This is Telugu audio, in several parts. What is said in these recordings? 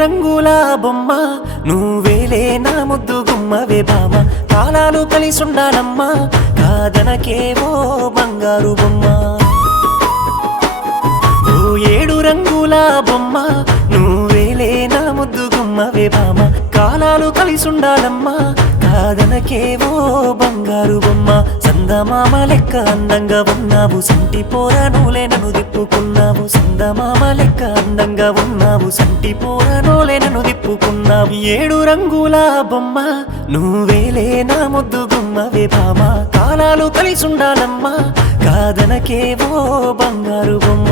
రంగుల బొమ్మ నువ్వేలే నా ముద్దు గుమ్మవే బామ కాలాలు కలిసుండాలమ్మా కాదనకేవో బంగారు బొమ్మ ఓ 7 రంగుల బొమ్మ నువ్వేలే నా ముద్దు గుమ్మవే బామ కాలాలు కలిసుండాలమ్మా కాదనకేవో బంగారు బొమ్మ సందమామ లెక్క అందంగా ఉన్నావు సంటి పోరనోలే నన్ను దిప్పుకున్నావు సందమామ లెక్క అందంగా ఉన్నావు సంటి పోరనోలే నన్ను దిప్పుకున్నావు 7 రంగుల బొమ్మ నువ్వేలే నా ముద్దు గుమ్మవే బామ కాలాలు కలిసుండాలమ్మా కాదనకేవో బంగారు బొమ్మ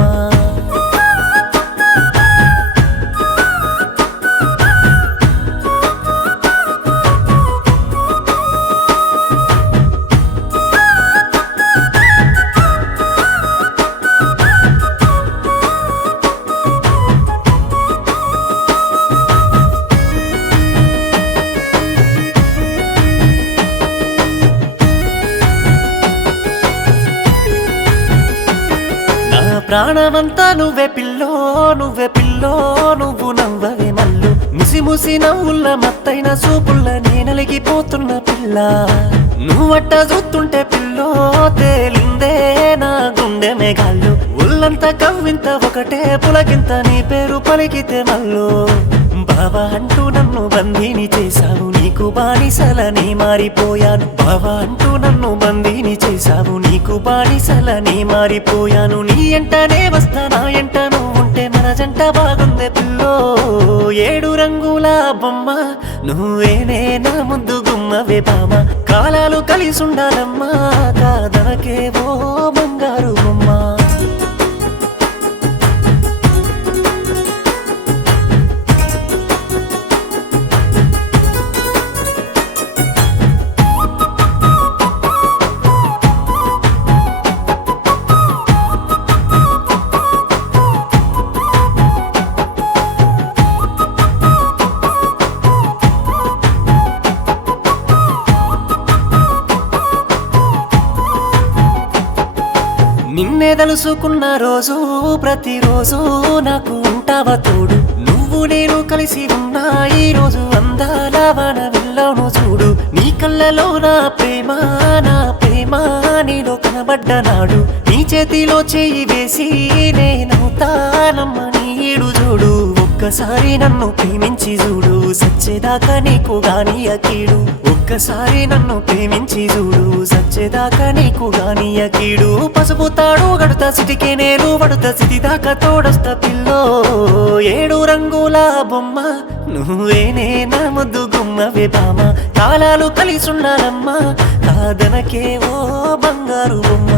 ప్రాణమంతా నువ్వే పిల్లో నువ్వు నవ్వవే మల్లు ముసి ముసి నవ్వుల్ల మత్తైన సూపుల్ల నేనలిగిపోతున్న పిల్ల నువ్వట్ట చూస్తుంటే పిల్లో తేలిందే నా గుండె మేఘాళ్ళు ఒళ్ళంతా కవ్వింత ఒకటే పులకింత నీ పేరు పలికితే మల్లు బావా అంటూ నన్ను బందీని చేశావు నీకు బానిసలని మారిపోయాను బావా అంటూ నన్ను బందీని చేశావు నీకు బానిసలని మారిపోయాను నీ ఎంటనే వస్తా నా ఎంట నువ్వుంటే మన జంట బాగుందే పిల్లో 7 రంగుల బొమ్మ నువ్వేనే నా ముద్దు గుమ్మవే బామ కాలాలు కలిసుండాలమ్మా కాదనకేవో బంగారు బొమ్మ నిన్నే తలుసుకున్న రోజు ప్రతిరోజు నాకు ఉంటావా తోడు నువ్వు నేను కలిసి ఉన్నా ఈ రోజు అందాల వాన వెళ్ళను చూడు నీ కళ్ళలో నా ప్రేమ నీలో కనబడ్డ నాడు నీ చేతిలో చేయి వేసి నేనవుతానమ్మ నీడు చూడు ఒక్కసారి నన్ను ప్రేమించి చూడు సచ్చేదాకా నీకు గాని అకీడు ఒక్కసారి నన్ను ప్రేమించి చూడు సచ్చేదాకా నీకు గాని అకీడు పసుపు తాడు గడుతా సిటికే నేను పడుతా సిటి దాకా తోడొస్తా పిల్లో 7 రంగుల బొమ్మ నువ్వేనే నా ముద్దు గుమ్మవే బామ కాలాలు కలిసుండాలమ్మా కాదనకేవో బంగారు బొమ్మ